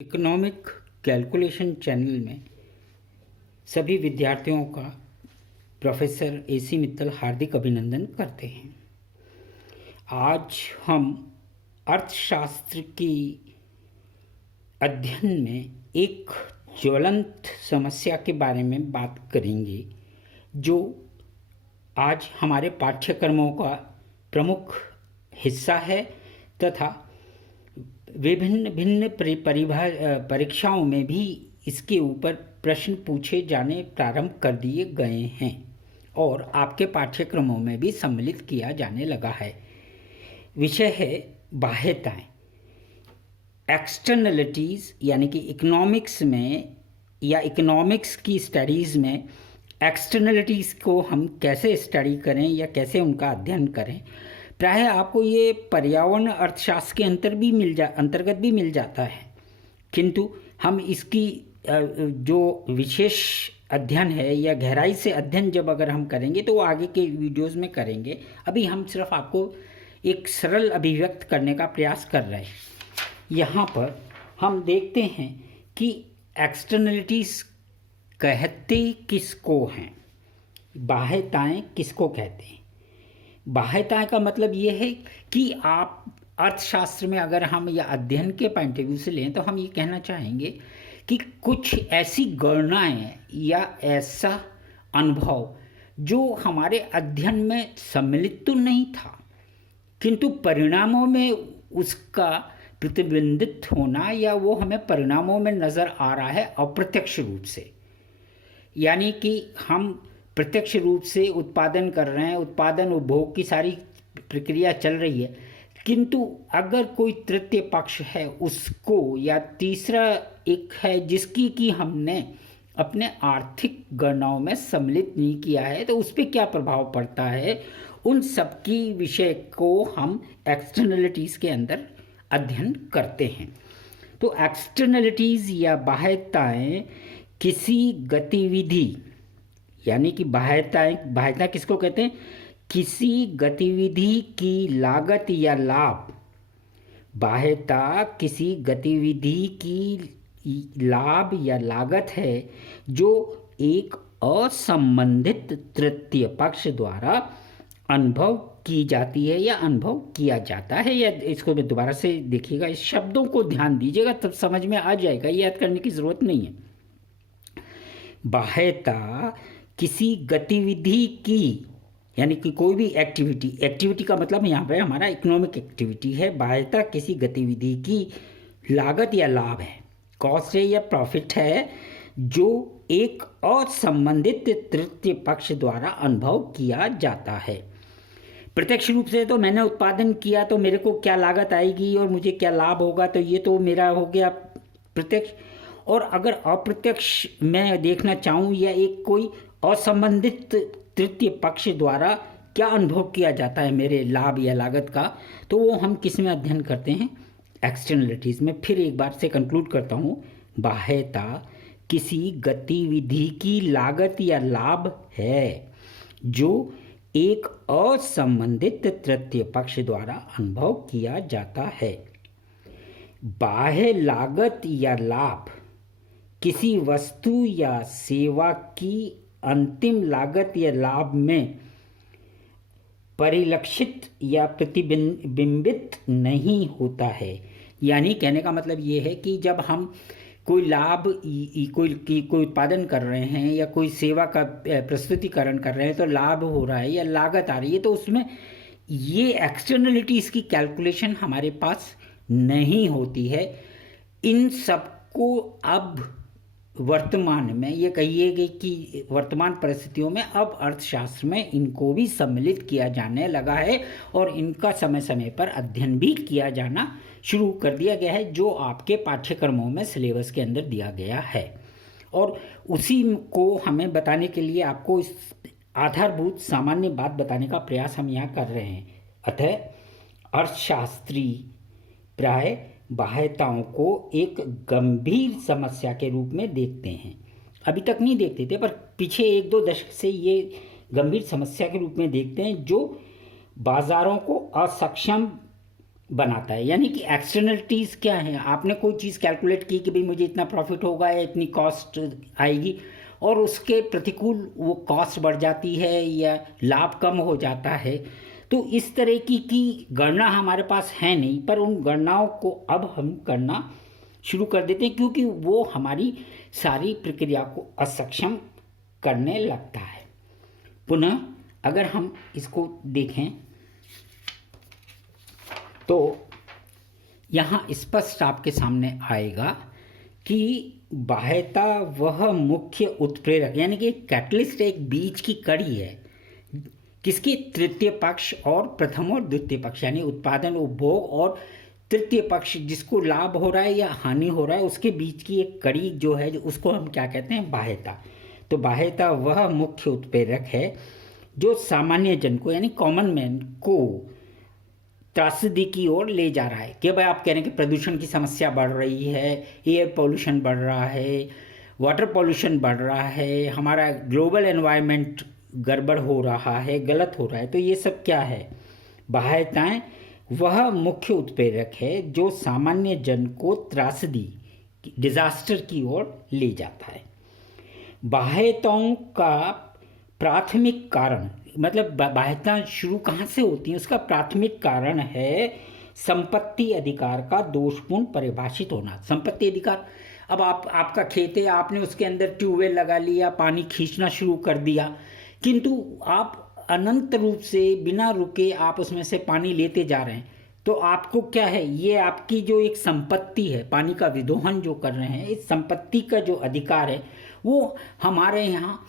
Economic calculation channel में सभी विद्यार्थियों का प्रोफेसर AC मित्तल हार्दिक अभिनंदन करते हैं। आज हम अर्थशास्त्र की अध्ययन में एक ज्वलंत समस्या के बारे में बात करेंगे जो आज हमारे पाठ्यक्रमों का प्रमुख हिस्सा है तथा विभिन्न भिन्न परीक्षाओं में भी इसके ऊपर प्रश्न पूछे जाने प्रारंभ कर दिए गए हैं और आपके पाठ्यक्रमों में भी सम्मिलित किया जाने लगा है। विषय है बाह्यताएं, एक्सटर्नलिटीज़, यानी कि इकोनॉमिक्स में या इकोनॉमिक्स की स्टडीज़ में एक्सटर्नलिटीज़ को हम कैसे स्टडी करें या कैसे उनका अध्ययन करें। प्रायः आपको ये पर्यावरण अर्थशास्त्र के अंतर्गत भी मिल जाता है, किंतु हम इसकी जो विशेष अध्ययन है या गहराई से अध्ययन जब अगर हम करेंगे तो वो आगे के वीडियोस में करेंगे। अभी हम सिर्फ आपको एक सरल अभिव्यक्त करने का प्रयास कर रहे हैं। यहाँ पर हम देखते हैं कि एक्सटर्नलिटीज़ कहते किसको हैं, बाह्यताएं किसको कहते हैं। बाह्यताएं का मतलब ये है कि आप अर्थशास्त्र में अगर हम या अध्ययन के पॉइंट ऑफ व्यू से लें तो हम ये कहना चाहेंगे कि कुछ ऐसी गणनाएं या ऐसा अनुभव जो हमारे अध्ययन में सम्मिलित तो नहीं था, किंतु परिणामों में उसका प्रतिबिंबित होना या वो हमें परिणामों में नज़र आ रहा है अप्रत्यक्ष रूप से। यानी कि हम प्रत्यक्ष रूप से उत्पादन कर रहे हैं, उत्पादन उपभोग की सारी प्रक्रिया चल रही है, किंतु अगर कोई तृतीय पक्ष है उसको, या तीसरा एक है जिसकी कि हमने अपने आर्थिक गणनाओं में सम्मिलित नहीं किया है, तो उस पर क्या प्रभाव पड़ता है, उन सब की विषय को हम एक्सटर्नलिटीज़ के अंदर अध्ययन करते हैं। तो एक्सटर्नलिटीज़ या बाह्यताएं किसी गतिविधि, यानी कि बाह्यता किसको कहते हैं, किसी गतिविधि की लागत या लाभ। बाह्यता किसी गतिविधि की लाभ या लागत है जो एक असंबंधित तृतीय पक्ष द्वारा अनुभव की जाती है या अनुभव किया जाता है। या इसको मैं दोबारा से देखिएगा, इस शब्दों को ध्यान दीजिएगा तब समझ में आ जाएगा, ये याद करने की ज़रूरत नहीं है। बाह्यता किसी गतिविधि की, यानी कि कोई भी एक्टिविटी का मतलब यहाँ पे हमारा इकोनॉमिक एक्टिविटी है। बाह्यता किसी गतिविधि की लागत या लाभ है, कॉस्ट है या प्रॉफिट है, जो एक असंबंधित तृतीय पक्ष द्वारा अनुभव किया जाता है। प्रत्यक्ष रूप से तो मैंने उत्पादन किया तो मेरे को क्या लागत आएगी और मुझे क्या लाभ होगा, तो ये तो मेरा हो गया प्रत्यक्ष। और अगर अप्रत्यक्ष मैं देखना चाहूँ या एक कोई असंबंधित तृतीय पक्ष द्वारा क्या अनुभव किया जाता है मेरे लाभ या लागत का, तो वो हम किस में अध्ययन करते हैं, एक्सटर्नलिटीज़ में। फिर एक बार से कंक्लूड करता हूँ, बाह्यता किसी गतिविधि की लागत या लाभ है जो एक असंबंधित तृतीय पक्ष द्वारा अनुभव किया जाता है। बाह्य लागत या लाभ किसी वस्तु या सेवा की अंतिम लागत या लाभ में परिलक्षित या प्रतिबिंबित नहीं होता है। यानी कहने का मतलब ये है कि जब हम कोई लाभ कोई उत्पादन कर रहे हैं या कोई सेवा का प्रस्तुतिकरण कर रहे हैं तो लाभ हो रहा है या लागत आ रही है, तो उसमें ये एक्सटर्नलिटीज़ की कैलकुलेशन हमारे पास नहीं होती है। इन सबको अब वर्तमान में, ये कहिए कि वर्तमान परिस्थितियों में अब अर्थशास्त्र में इनको भी सम्मिलित किया जाने लगा है और इनका समय समय पर अध्ययन भी किया जाना शुरू कर दिया गया है, जो आपके पाठ्यक्रमों में सिलेबस के अंदर दिया गया है। और उसी को हमें बताने के लिए आपको इस आधारभूत सामान्य बात बताने का प्रयास हम यहाँ कर रहे हैं। अतः अर्थशास्त्री प्राय बाह्यताओं को एक गंभीर समस्या के रूप में देखते हैं। अभी तक नहीं देखते थे, पर पीछे 1-2 दशक से ये गंभीर समस्या के रूप में देखते हैं, जो बाज़ारों को असक्षम बनाता है। यानी कि एक्सटर्नलिटीज़ क्या है, आपने कोई चीज़ कैलकुलेट की कि भाई मुझे इतना प्रॉफिट होगा या इतनी कॉस्ट आएगी, और उसके प्रतिकूल वो कॉस्ट बढ़ जाती है या लाभ कम हो जाता है। तो इस तरह की गणना हमारे पास है नहीं, पर उन गणनाओं को अब हम करना शुरू कर देते हैं, क्योंकि वो हमारी सारी प्रक्रिया को असक्षम करने लगता है। पुनः अगर हम इसको देखें तो यहाँ स्पष्ट आपके सामने आएगा कि बाह्यता वह मुख्य उत्प्रेरक, यानी कि कैटलिस्ट एक बीज की कड़ी है, किसकी? तृतीय पक्ष और प्रथम और द्वितीय पक्ष, यानी उत्पादन उपभोग और तृतीय पक्ष जिसको लाभ हो रहा है या हानि हो रहा है, उसके बीच की एक कड़ी जो है, उसको हम क्या कहते हैं? बाह्यता। तो बाह्यता वह मुख्य उत्प्रेरक है जो सामान्य जन को, यानी कॉमन मैन को त्रासदी की ओर ले जा रहा है। कि भाई आप कह रहे हैं कि प्रदूषण की समस्या बढ़ रही है, एयर पोल्यूशन बढ़ रहा है, वाटर पोल्यूशन बढ़ रहा है, हमारा ग्लोबल एनवायरनमेंट गड़बड़ हो रहा है, गलत हो रहा है। तो ये सब क्या है? बाह्यताएं वह मुख्य उत्प्रेरक है जो सामान्य जन को त्रासदी, डिजास्टर की ओर ले जाता है। बाह्यताओं का प्राथमिक कारण, मतलब बाह्यता शुरू कहाँ से होती है, उसका प्राथमिक कारण है संपत्ति अधिकार का दोषपूर्ण परिभाषित होना। संपत्ति अधिकार, अब आपका खेत है, आपने उसके अंदर ट्यूबवेल लगा लिया, पानी खींचना शुरू कर दिया, किंतु आप अनंत रूप से बिना रुके आप उसमें से पानी लेते जा रहे हैं। तो आपको क्या है, ये आपकी जो एक संपत्ति है, पानी का विदोहन जो कर रहे हैं, इस संपत्ति का जो अधिकार है वो हमारे यहाँ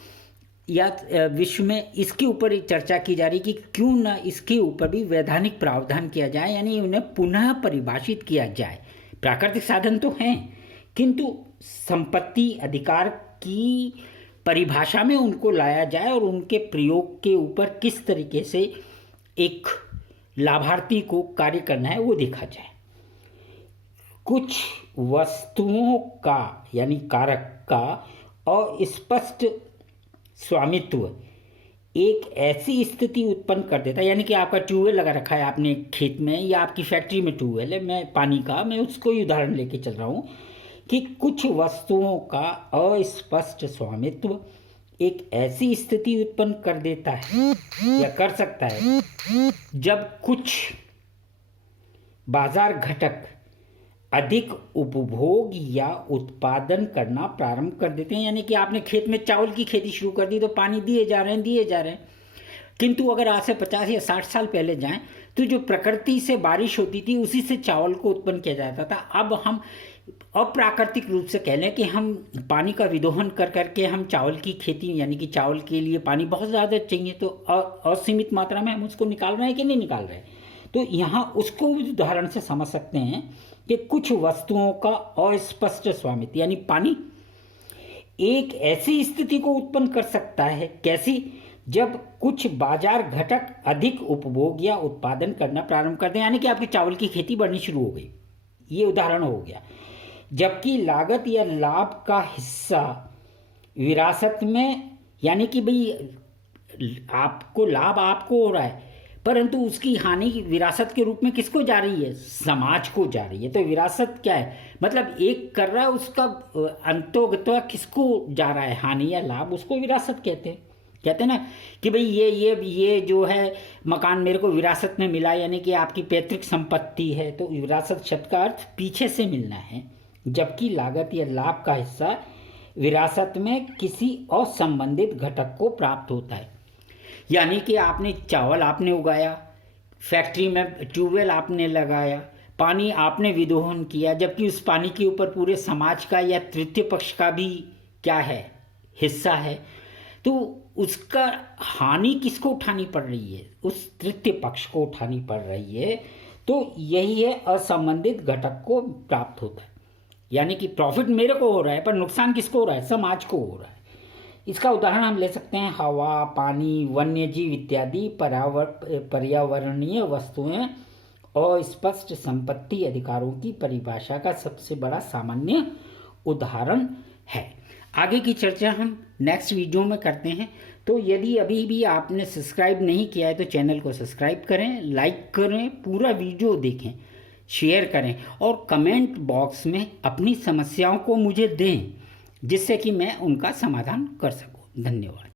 या विश्व में इसके ऊपर एक चर्चा की जा रही कि क्यों ना इसके ऊपर भी वैधानिक प्रावधान किया जाए, यानी उन्हें पुनः परिभाषित किया जाए। प्राकृतिक साधन तो हैं, किंतु संपत्ति अधिकार की परिभाषा में उनको लाया जाए और उनके प्रयोग के ऊपर किस तरीके से एक लाभार्थी को कार्य करना है वो देखा जाए। कुछ वस्तुओं का, यानी कारक का अस्पष्ट स्वामित्व एक ऐसी स्थिति उत्पन्न कर देता है, यानी कि आपका ट्यूबवेल लगा रखा है आपने खेत में, या आपकी फैक्ट्री में ट्यूबवेल है, मैं पानी का, मैं उसको ही उदाहरण लेके चल रहा हूँ कि कुछ वस्तुओं का अस्पष्ट स्वामित्व एक ऐसी स्थिति उत्पन्न कर देता है या कर सकता है जब कुछ बाजार घटक अधिक उपभोग या उत्पादन करना प्रारंभ कर देते हैं। यानी कि आपने खेत में चावल की खेती शुरू कर दी तो पानी दिए जा रहे हैं, किंतु अगर आज से 50 या 60 साल पहले जाएं तो जो प्रकृति से बारिश होती थी उसी से चावल को उत्पन्न किया जाता था। अब हम अप्राकृतिक रूप से कह लें कि हम पानी का विदोहन कर करके हम चावल की खेती, यानी कि चावल के लिए पानी बहुत ज़्यादा चाहिए तो असीमित मात्रा में हम उसको निकाल रहे हैं कि नहीं निकाल रहे हैं। तो यहाँ उसको उदाहरण से समझ सकते हैं कि कुछ वस्तुओं का अस्पष्ट स्वामित्व, यानी पानी एक ऐसी स्थिति को उत्पन्न कर सकता है, कैसी? जब कुछ बाजार घटक अधिक उपभोग या उत्पादन करना प्रारंभ कर दें, यानी कि आपकी चावल की खेती बढ़नी शुरू हो गई, ये उदाहरण हो गया, जबकि लागत या लाभ का हिस्सा विरासत में, यानी कि भाई आपको लाभ आपको हो रहा है परंतु उसकी हानि विरासत के रूप में किसको जा रही है? समाज को जा रही है। तो विरासत क्या है? मतलब एक कर रहा है, उसका अंतोगत्वा किसको जा रहा है हानि या लाभ, उसको विरासत कहते हैं ना कि भाई ये जो है मकान मेरे को विरासत में मिला, यानी कि आपकी पैतृक संपत्ति है, तो विरासत शब्द का अर्थ पीछे से मिलना है। जबकि लागत या लाभ का हिस्सा विरासत में किसी असंबंधित घटक को प्राप्त होता है। यानी कि आपने चावल आपने उगाया, फैक्ट्री में ट्यूबवेल आपने लगाया, पानी आपने विदोहन किया, जबकि उस पानी के ऊपर पूरे समाज का या तृतीय पक्ष का भी क्या है? हिस्सा है। तो उसका हानि किसको उठानी पड़ रही है? उस तृतीय पक्ष को उठानी पड़ रही है। तो यही है असंबंधित घटक को प्राप्त होता है, यानी कि प्रॉफिट मेरे को हो रहा है पर नुकसान किसको हो रहा है? समाज को हो रहा है। इसका उदाहरण हम ले सकते हैं हवा, पानी, वन्य जीव इत्यादि पर्यावरणीय वस्तुएं और स्पष्ट संपत्ति अधिकारों की परिभाषा का सबसे बड़ा सामान्य उदाहरण है। आगे की चर्चा हम नेक्स्ट वीडियो में करते हैं। तो यदि अभी भी आपने सब्सक्राइब नहीं किया है तो चैनल को सब्सक्राइब करें, लाइक करें, पूरा वीडियो देखें। शेयर करें और कमेंट बॉक्स में अपनी समस्याओं को मुझे दें, जिससे कि मैं उनका समाधान कर सकूं। धन्यवाद।